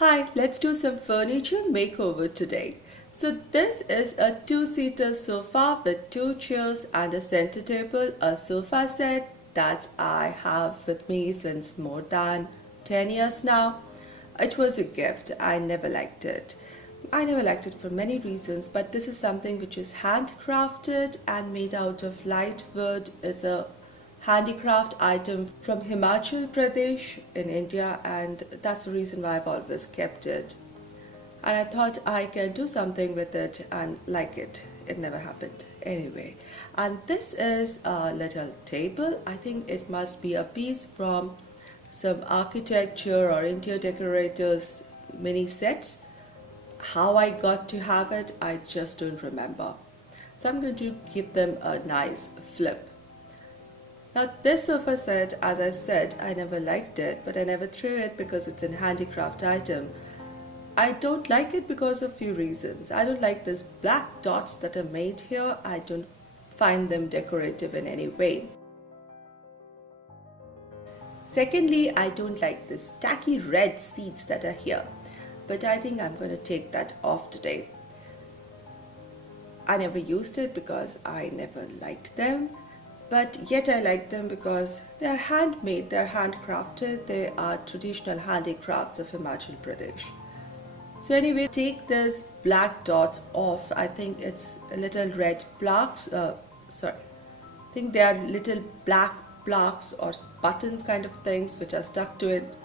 Hi, let's do some furniture makeover today. So this is a two-seater sofa with two chairs and a center table, a sofa set that I have with me since more than 10 years now. It was a gift. I never liked it. I never liked it for many reasons, but this is something which is handcrafted and made out of light wood. It's a handicraft item from Himachal Pradesh in India, and that's the reason why I've always kept it. And I thought I can do something with it and like it. It never happened anyway. And this is a little table. I think it must be a piece from some architecture or interior decorators mini sets. How I got to have it, I just don't remember. So I'm going to give them a nice flip. Now this sofa set, as I said, I never liked it, but I never threw it because it's a handicraft item. I don't like it because of few reasons. I don't like these black dots that are made here. I don't find them decorative in any way. Secondly, I don't like these tacky red seats that are here, but I think I'm going to take that off today. I never used it because I never liked them. But yet I like them because they are handmade, they are handcrafted, they are traditional handicrafts of Himachal Pradesh. So anyway, take this black dots off. I think it's a little red plaques, I think they are little black plaques or buttons kind of things which are stuck to it.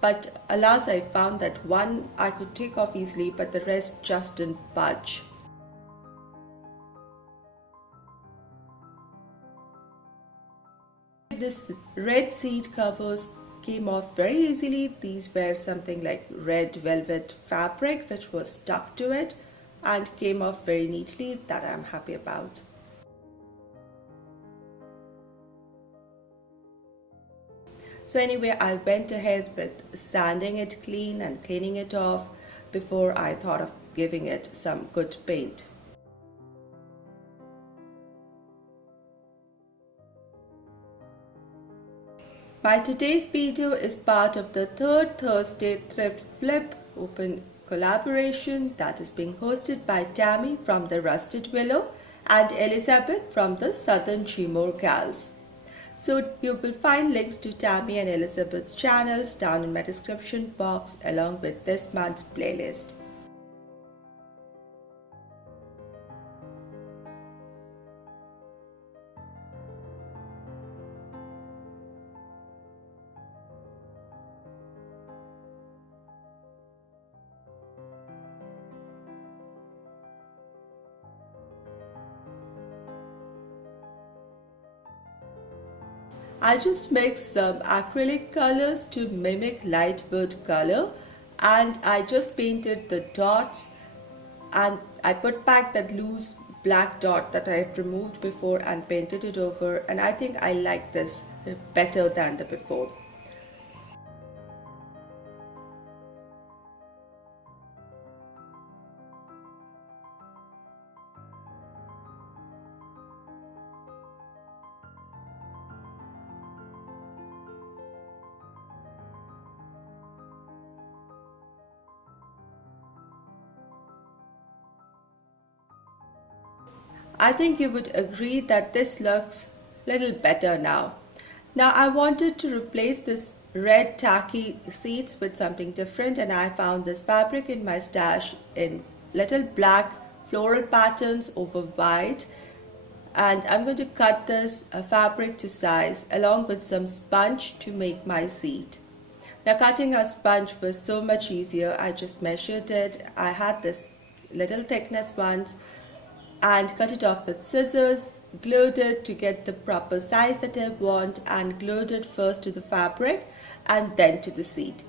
But alas, I found that one I could take off easily, but the rest just didn't budge. This red seat covers came off very easily. These were something like red velvet fabric which was stuck to it and came off very neatly. That I'm happy about. So anyway, I went ahead with sanding it clean and cleaning it off before I thought of giving it some good paint. My today's video is part of the third Thursday Thrift Flip Open collaboration that is being hosted by Tammy from the Rusted Willow and Elizabeth from the Southern Chimor Gals. So you will find links to Tammy and Elizabeth's channels down in my description box along with this month's playlist. I just mixed some acrylic colors to mimic light wood color, and I just painted the dots, and I put back that loose black dot that I had removed before and painted it over, and I think I like this better than the before. I think you would agree that this looks a little better now. Now I wanted to replace this red tacky seats with something different, and I found this fabric in my stash in little black floral patterns over white, and I'm going to cut this fabric to size along with some sponge to make my seat. Now cutting a sponge was so much easier. I just measured it. I had this little thickness ones and cut it off with scissors, glued it to get the proper size that I want, and glued it first to the fabric and then to the seat.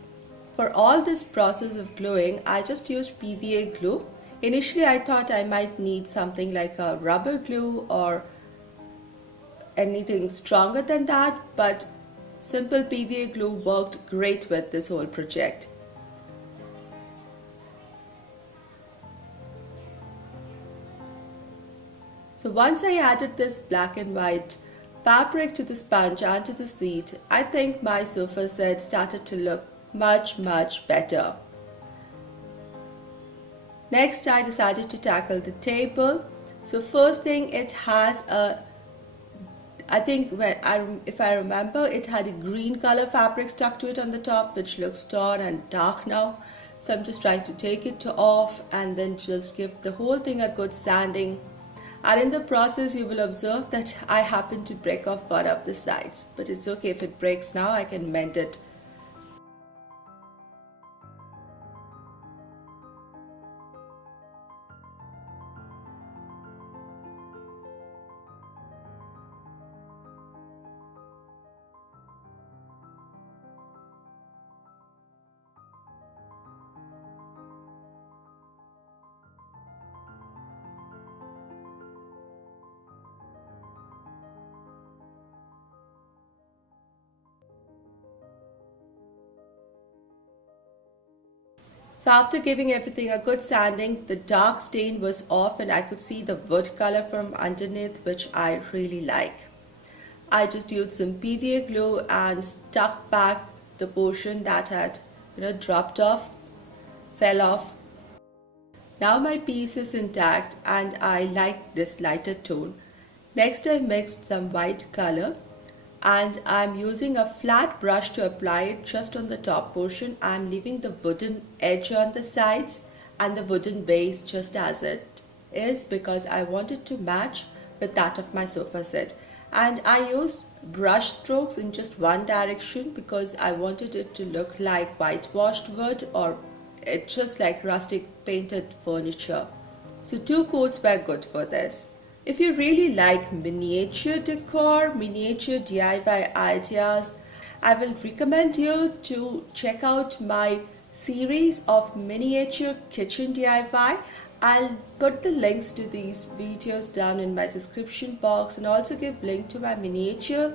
For all this process of gluing, I just used PVA glue. Initially I thought I might need something like a rubber glue or anything stronger than that, but simple PVA glue worked great with this whole project. So once I added this black and white fabric to the sponge and to the seat, I think my sofa set started to look much better. Next, I decided to tackle the table. So first thing, it has a, I think if I remember, it had a green color fabric stuck to it on the top, which looks torn and dark now. So I'm just trying to take it off and then just give the whole thing a good sanding. And in the process, you will observe that I happen to break off one of the sides, but it's okay. If it breaks now, I can mend it. So after giving everything a good sanding, the dark stain was off and I could see the wood color from underneath, which I really like. I just used some PVA glue and stuck back the portion that had dropped off, fell off. Now my piece is intact and I like this lighter tone. Next, I mixed some white color and I'm using a flat brush to apply it just on the top portion. I'm leaving the wooden edge on the sides and the wooden base just as it is because I want it to match with that of my sofa set. And I used brush strokes in just one direction because I wanted it to look like whitewashed wood, or it's just like rustic painted furniture. So 2 coats were good for this. If you really like miniature decor, miniature DIY ideas, I will recommend you to check out my series of miniature kitchen DIY. I'll put the links to these videos down in my description box and also give link to my miniature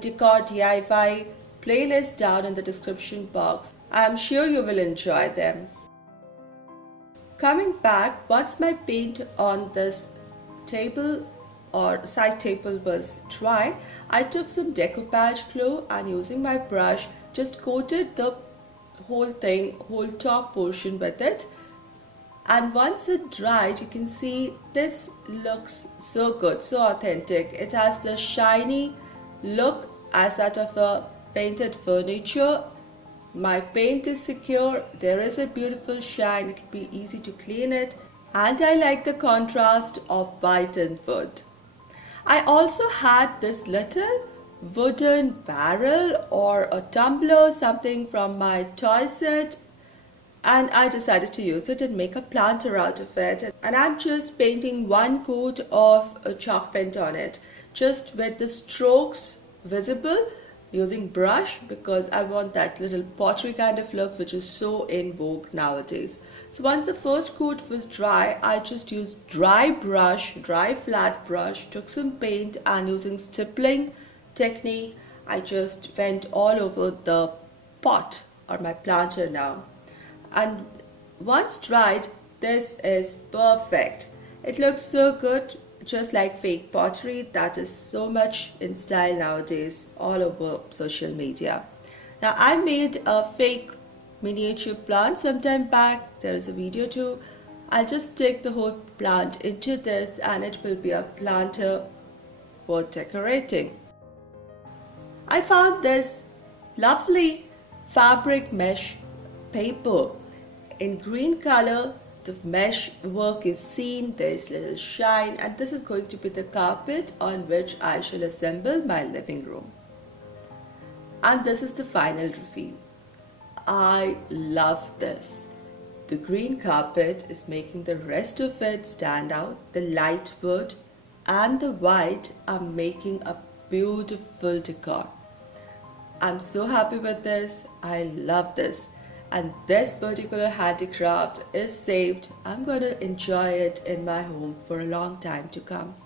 decor DIY playlist down in the description box. I'm sure you will enjoy them. Coming back, once my paint on this table or side table was dry, I took some decoupage glue and using my brush just coated the whole top portion with it. And once it dried, you can see this looks so good, so authentic. It has the shiny look as that of a painted furniture. My paint is secure, there is a beautiful shine, it will be easy to clean it. And I like the contrast of white and wood. I also had this little wooden barrel or a tumbler, something from my toy set, and I decided to use it and make a planter out of it. And I'm just painting 1 coat of chalk paint on it, just with the strokes visible using brush, because I want that little pottery kind of look which is so in vogue nowadays. So once the first coat was dry, I just used dry flat brush, took some paint and using stippling technique, I just went all over the pot or my planter now. And once dried, this is perfect. It looks so good, just like fake pottery that is so much in style nowadays all over social media. Now I made a fake miniature plant sometime back. There is a video too. I'll just stick the whole plant into this and it will be a planter for decorating. I found this lovely fabric mesh paper in green color. The mesh work is seen, there's little shine, and this is going to be the carpet on which I shall assemble my living room. And this is the final reveal. I love this. The green carpet is making the rest of it stand out. The light wood and the white are making a beautiful decor. I'm so happy with this. I love this. And this particular handicraft is saved. I'm going to enjoy it in my home for a long time to come.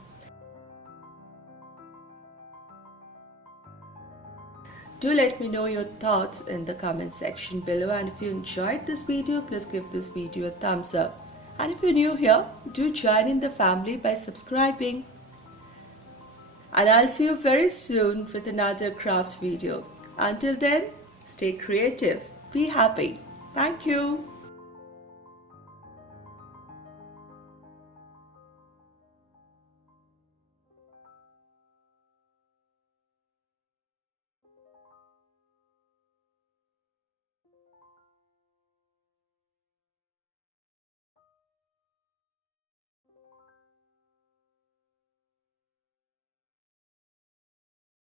Do let me know your thoughts in the comment section below, and if you enjoyed this video, please give this video a thumbs up. And if you're new here, do join in the family by subscribing. And I'll see you very soon with another craft video. Until then, stay creative, be happy. Thank you.